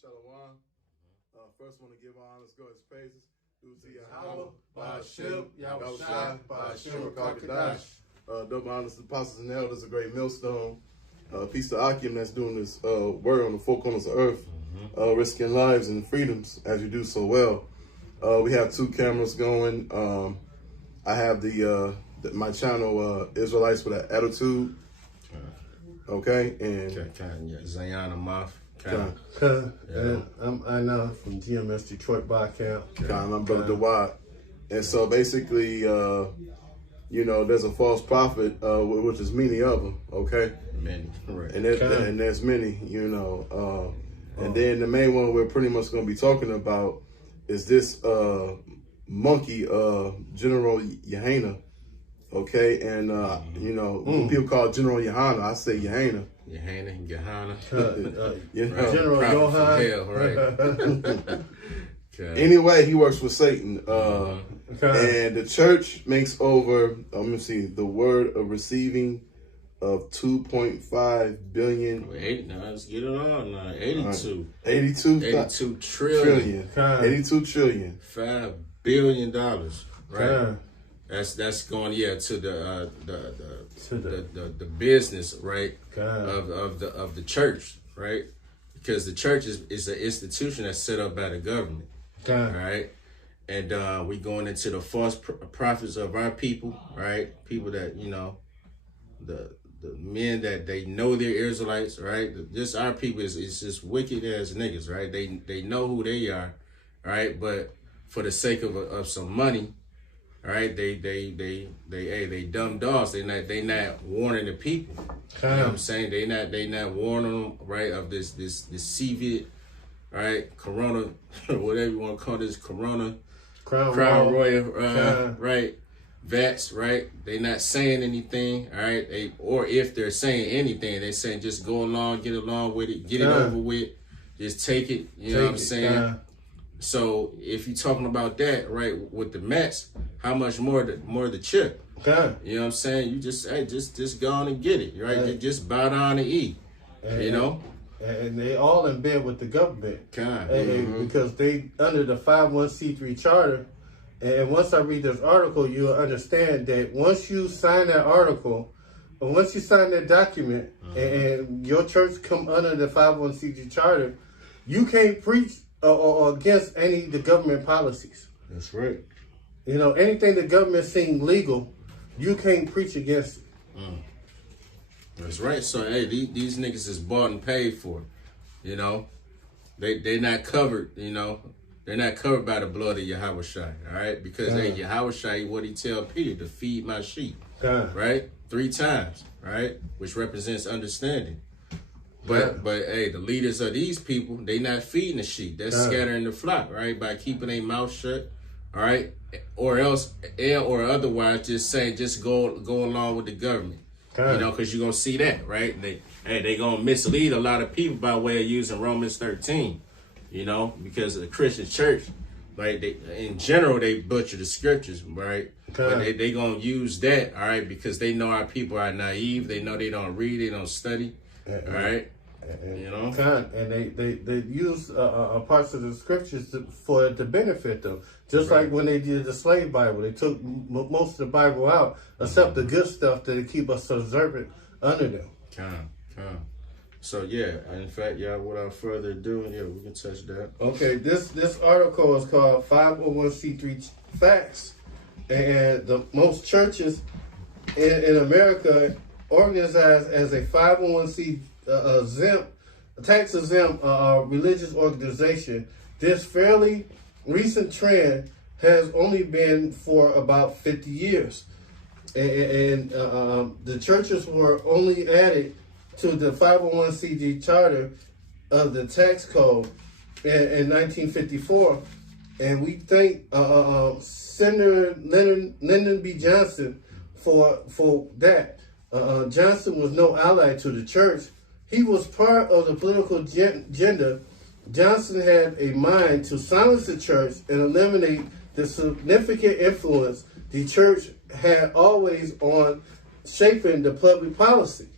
Shalom. First, want to give all honors, go his praises. Due to Yahweh, Ba'ashim, Yahushai, Ba'ashim, Rakakadash. Double honors to the apostles and elders, a great millstone. Peace to Akim that's doing this word on the four corners of earth, risking lives and freedoms as you do so well. We have two cameras going. I have my channel, Israelites with an Attitude. Okay, and Zayana Moth. I know from GMS Detroit Bar Camp. I'm Brother DeWatt. And so basically, there's a false prophet, which is many of them, okay? Many, right. And there's many, and then the main one we're pretty much going to be talking about is this monkey, General Yehanna, okay? And, people call General Yehanna, I say Yehanna. Yehanna. General Johan. Right. Anyway, he works for Satan. And the church makes over, the word of receiving of 2.5 billion. Wait, now let's get it on now. 82. 82 trillion. 82 trillion. $5 billion, right? That's going to the business, right? Of the church, right? Because the church is an institution that's set up by the government, right? And we going into the false prophets of our people, right? People that the men that they know they're Israelites, right? Just our people is just wicked as niggas, right? They know who they are, right? But for the sake of some money, right? They dumb dogs. They not warning the people. You know what I'm saying? They not warning them, right? Of this Deceive, right? Corona, whatever you want to call this, Corona, Crown Royal, right? Vets, right? They not saying anything, all right? Or if they're saying anything, they saying just go along, get along with it, get it over with, just take it. You know what I'm saying? So if you're talking about that, right, with the Mets, how much more the chip? You know what I'm saying? You just go on and get it, right? Just bow down and eat, And they all in bed with the government. Because they under the 501c3 charter. And once I read this article, you'll understand that once you sign that article, or once you sign that document, and your church come under the 501c3 charter, you can't preach or against any of the government policies. That's right. Anything the government seems legal, you can't preach against it. That's right. So, hey, these niggas is bought and paid for. They not covered, They're not covered by the blood of Yahushai, all right? Because, Yahushai, what he tell Peter, to feed my sheep, right? 3 times, right? Which represents understanding. But hey, the leaders of these people, they not feeding the sheep. They're scattering the flock, right? By keeping their mouth shut, all right? Or else, or otherwise, just go along with the government, because you're going to see that, right? They going to mislead a lot of people by way of using Romans 13, because of the Christian church, like in general, they butcher the scriptures, right? But they going to use that, all right? Because they know our people are naive. They know they don't read, they don't study, all right? And they use parts of the scriptures for it to benefit them. Just like when they did the slave Bible, they took most of the Bible out, except the good stuff that keep us observant under them. So in fact, without further ado, we can touch that. Okay, this article is called 501c3 Facts, and the most churches in America organized as a 501c tax exempt religious organization. This fairly recent trend has only been for about 50 years, and the churches were only added to the 501c3 charter of the tax code in 1954, and we thank Senator Lyndon B. Johnson for that. Johnson was no ally to the church. He was part of the political agenda. Johnson had a mind to silence the church and eliminate the significant influence the church had always on shaping the public policy.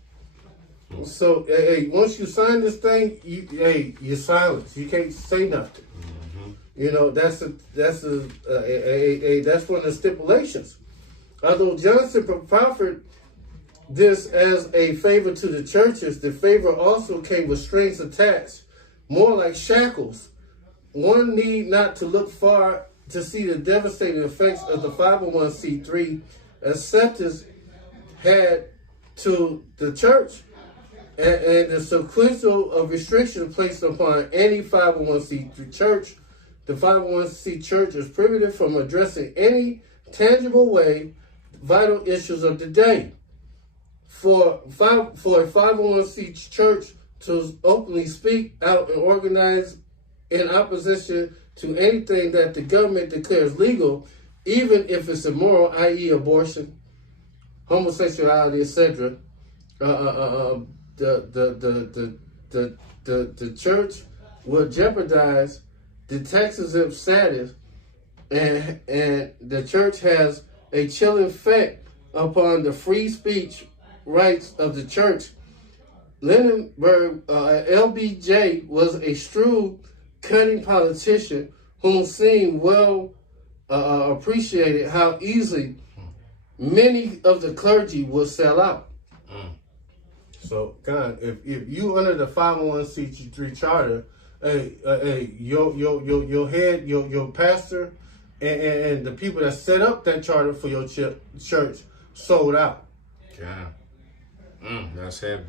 So, hey, once you sign this thing, you're silenced. You can't say nothing. You know, that's one of the stipulations. Although Johnson proffered this as a favor to the churches, the favor also came with strings attached, more like shackles. One need not to look far to see the devastating effects of the 501c3 acceptance had to the church, and the sequential of restrictions placed upon any 501c3 church. The 501c church is prohibited from addressing any tangible way vital issues of the day. For a 501c church to openly speak out and organize in opposition to anything that the government declares legal, even if it's immoral, i.e. abortion, homosexuality, etc., the church will jeopardize the tax-exempt status, and the church has a chilling effect upon the free speech rights of the church. Lindenberg, LBJ, was a shrewd, cunning politician whom seemed well appreciated how easily many of the clergy will sell out. So, God, if you under the 501c3 charter, your head, your pastor, and the people that set up that charter for your church sold out. God, that's heavy.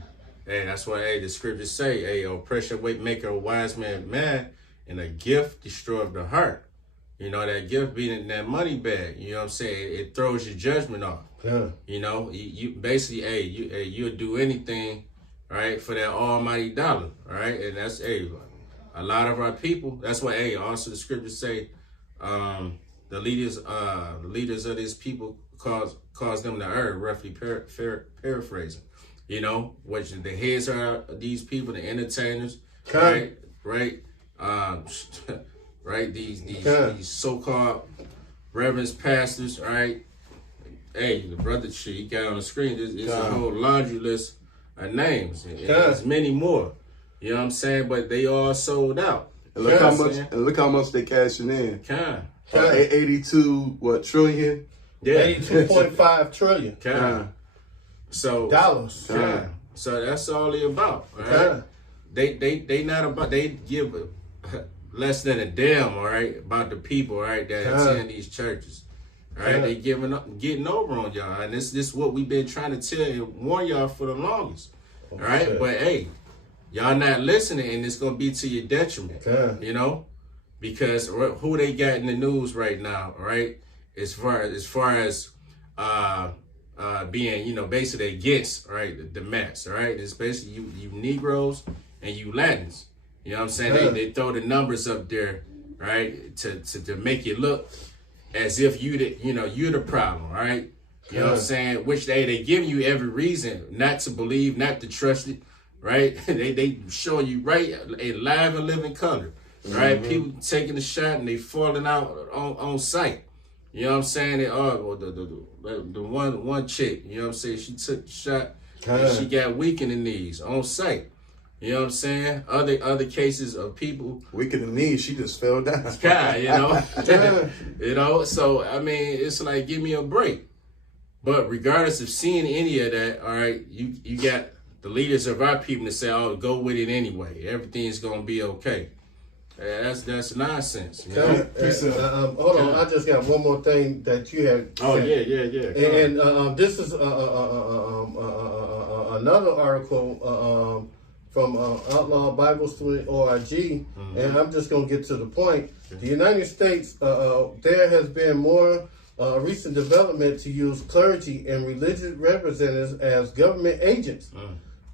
Hey, that's why the scriptures say, oppression weight maker a wise man mad, and a gift destroyeth the heart. You know, that gift being in that money bag, you know what I'm saying? It throws your judgment off. Yeah. You know, you basically, you'll do anything, right, for that almighty dollar, right? And that's, a lot of our people, that's why, also the scriptures say, the leaders of this people cause them to err, roughly paraphrasing. You know, which the heads are these people, the entertainers, right? Right, these so-called reverends, pastors, right? Hey, the brother he got on the screen, it's a whole laundry list of names, and there's many more. You know what I'm saying? But they all sold out. And look how much they cashing in. 82 trillion? Yeah, 82.5 trillion. So dollars. So that's all they about. Right? They not about, they give less than a damn, all right, about the people, all right, that attend these churches. All right, they getting over on y'all, and this is what we've been trying to tell and warn y'all for the longest. All right, but hey, y'all not listening, and it's gonna be to your detriment. You know, because who they got in the news right now, right? As far as being, you know, basically against, right, the mass, all right? It's basically you Negroes and you Latins. You know what I'm saying? They throw the numbers up there, right, to make you look as if you're the problem, right? You know what I'm saying? Which they give you every reason not to believe, not to trust it, right? they show you right a live and living color, right? People taking the shot and they falling out on sight. You know what I'm saying? The one chick, you know what I'm saying? She took the shot and she got weak in the knees on sight. You know what I'm saying? Other cases of people weak in the knees, she just fell down. You know, you know. So I mean, it's like, give me a break. But regardless of seeing any of that, all right, you got the leaders of our people to say, "Oh, go with it anyway. Everything's gonna be okay." That's nonsense. You know? Hold on, I just got one more thing that you had. Said. Yeah. And this is another article from Outlaw Bible Student ORG, and I'm just going to get to the point. The United States, there has been more recent development to use clergy and religious representatives as government agents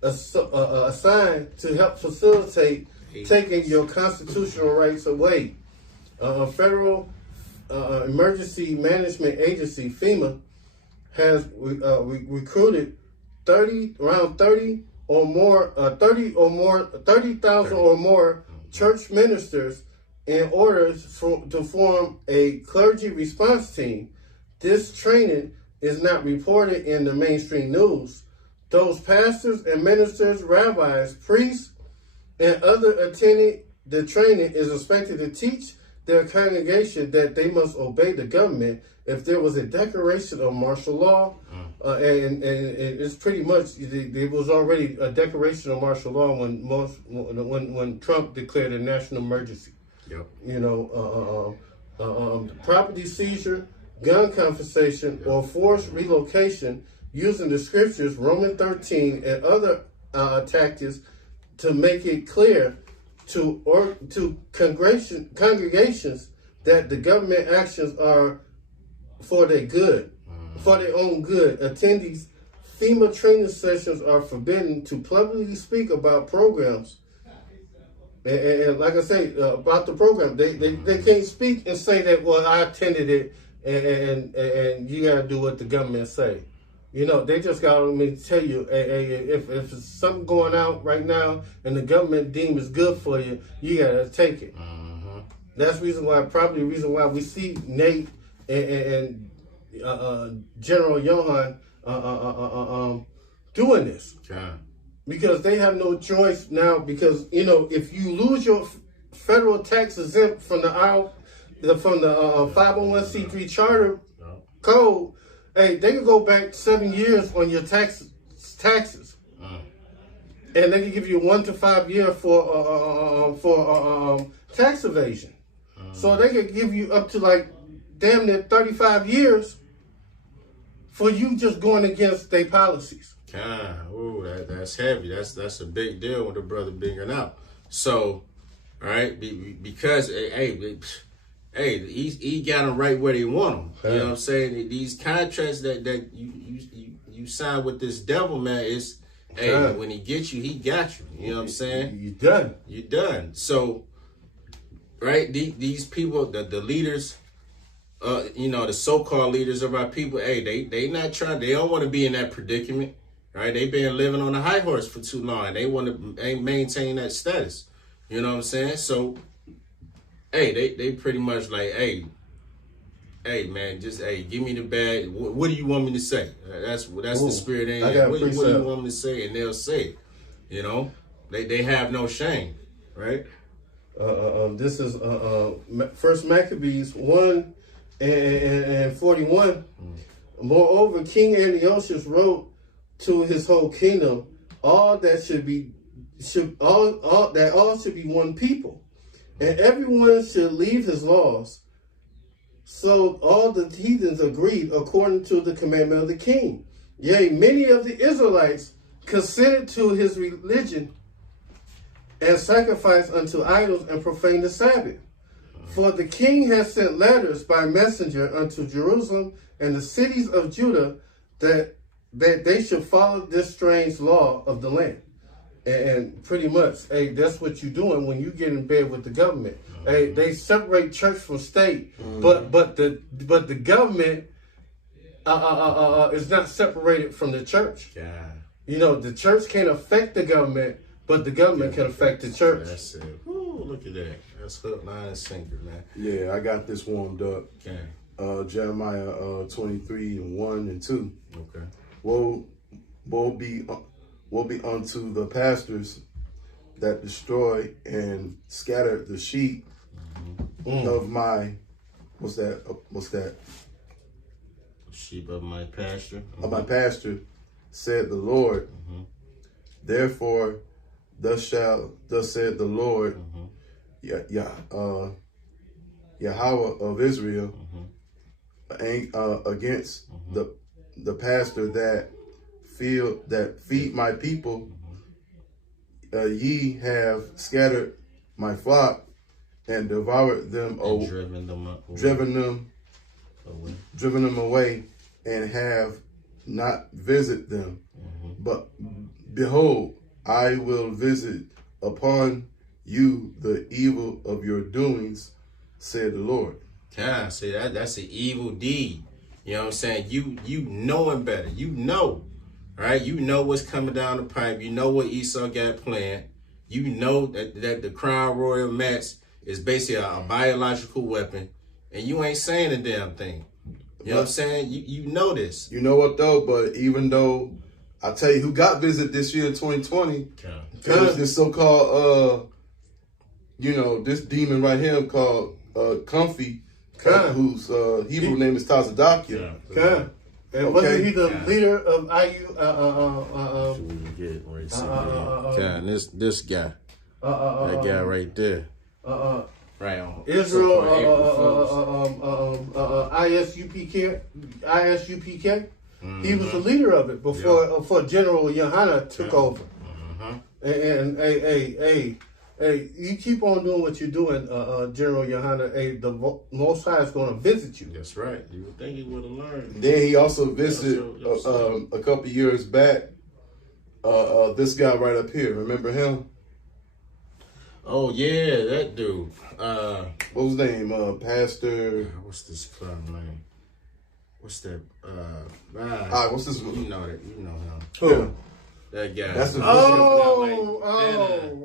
assigned to help facilitate taking your constitutional rights away. Federal Emergency Management Agency, FEMA, has recruited 30,000 or more church ministers in order to form a clergy response team. This training is not reported in the mainstream news, those pastors and ministers, rabbis, priests, and other attending the training is expected to teach their congregation that they must obey the government if there was a declaration of martial law. And it's pretty much, there was already a declaration of martial law when Trump declared a national emergency. Yep. You know, property seizure, gun confiscation, or forced relocation using the scriptures, Romans 13, and other tactics to make it clear to congregations that the government actions are for their good, for their own good. Attendees FEMA training sessions are forbidden to publicly speak about programs. And like I say, about the program, they can't speak and say that, well, I attended it and you got to do what the government say. You know, they just got to tell you, if there's something going out right now and the government deems it's good for you, you got to take it. That's probably the reason why we see Nate and General Johan doing this. Because they have no choice now, because, you know, if you lose your federal tax exempt from the 501c3 charter code, hey, they can go back 7 years on your taxes. And they can give you 1 to 5 years for tax evasion. So they could give you up to like damn near 35 years for you just going against their policies. Ooh, that's heavy. That's a big deal with the brother bringing out. So, all right, because he got them right where they want them. You know what I'm saying? These contracts that you sign with this devil, man, is when he gets you, he got you. You know what I'm saying? You done. You done. So, right, these people, the leaders, you know, the so-called leaders of our people, they not trying. They don't want to be in that predicament. Right, they've been living on a high horse for too long. They want to maintain that status. You know what I'm saying? So, they pretty much like, hey, man, just give me the bag. What do you want me to say? That's the spirit in here. What do you want me to say? And they'll say it. You know, they have no shame, right? This is First Maccabees 1 and 41. Moreover, King Antiochus wrote to his whole kingdom, all should be one people, and everyone should leave his laws. So all the heathens agreed according to the commandment of the king. Yea, many of the Israelites consented to his religion and sacrificed unto idols and profaned the Sabbath. For the king has sent letters by messenger unto Jerusalem and the cities of Judah that they should follow this strange law of the land. And pretty much, that's what you're doing when you get in bed with the government. They separate church from state, but the government is not separated from the church. You know, the church can't affect the government, but the government can affect the church. That's it. Ooh, look at that. That's hook, line, and sinker, man. Yeah, I got this warmed up. Jeremiah 23 and 1 and 2. Okay. Woe be unto the pastors that destroy and scatter the sheep of my what's that? Sheep of my pasture. Of my pasture, said the Lord. Therefore, thus said the Lord, Yahweh of Israel, against the pastor that feed my people. Ye have scattered my flock and devoured them, driven them away, and have not visited them. But behold, I will visit upon you the evil of your doings, said the Lord. See, that's an evil deed. You know what I'm saying? You knowing better. You know, right? You know what's coming down the pipe. You know what Esau got planned. You know that the Crown Royal match is basically a biological weapon, and you ain't saying a damn thing. You know what I'm saying? You know this. You know what though? But even though I tell you who got visited this year in 2020. Okay. It was this so-called, this demon right here called Comfy, whose Hebrew name is Tazadakia. And wasn't he the leader of IU? This guy. That guy right there. Right on. Israel, ISUPK. He was the leader of it before General Yohana took over. And hey, you keep on doing what you're doing, General Yohana. Hey, the Most High is going to visit you. That's right. You would think he would have learned. Then he also visited a couple years back. This guy right up here. Remember him? Oh yeah, that dude. What was his name? Pastor. What's this club name? What's that? What's this one? You know that. You know him. Who? Yeah. That guy. That's the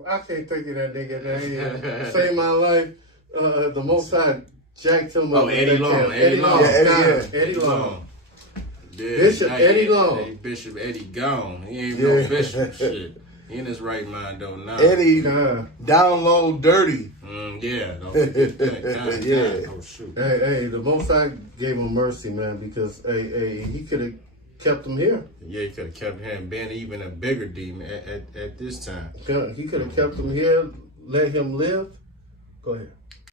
I can't think of that nigga name. Saved my life. The Most High jacked him up. Eddie Long. Eddie Long. Eddie Long. Yeah, Bishop Eddie Long. Bishop Eddie gone. He ain't no bishop. Shit. He in his right mind though now. Eddie download dirty. Yeah. Don't forget that. Yeah. Oh shoot. Hey, the Most High gave him mercy, man, because he could have kept him here. Yeah, he could have kept him, been even a bigger demon at this time. He could have kept him here, let him live. Go ahead.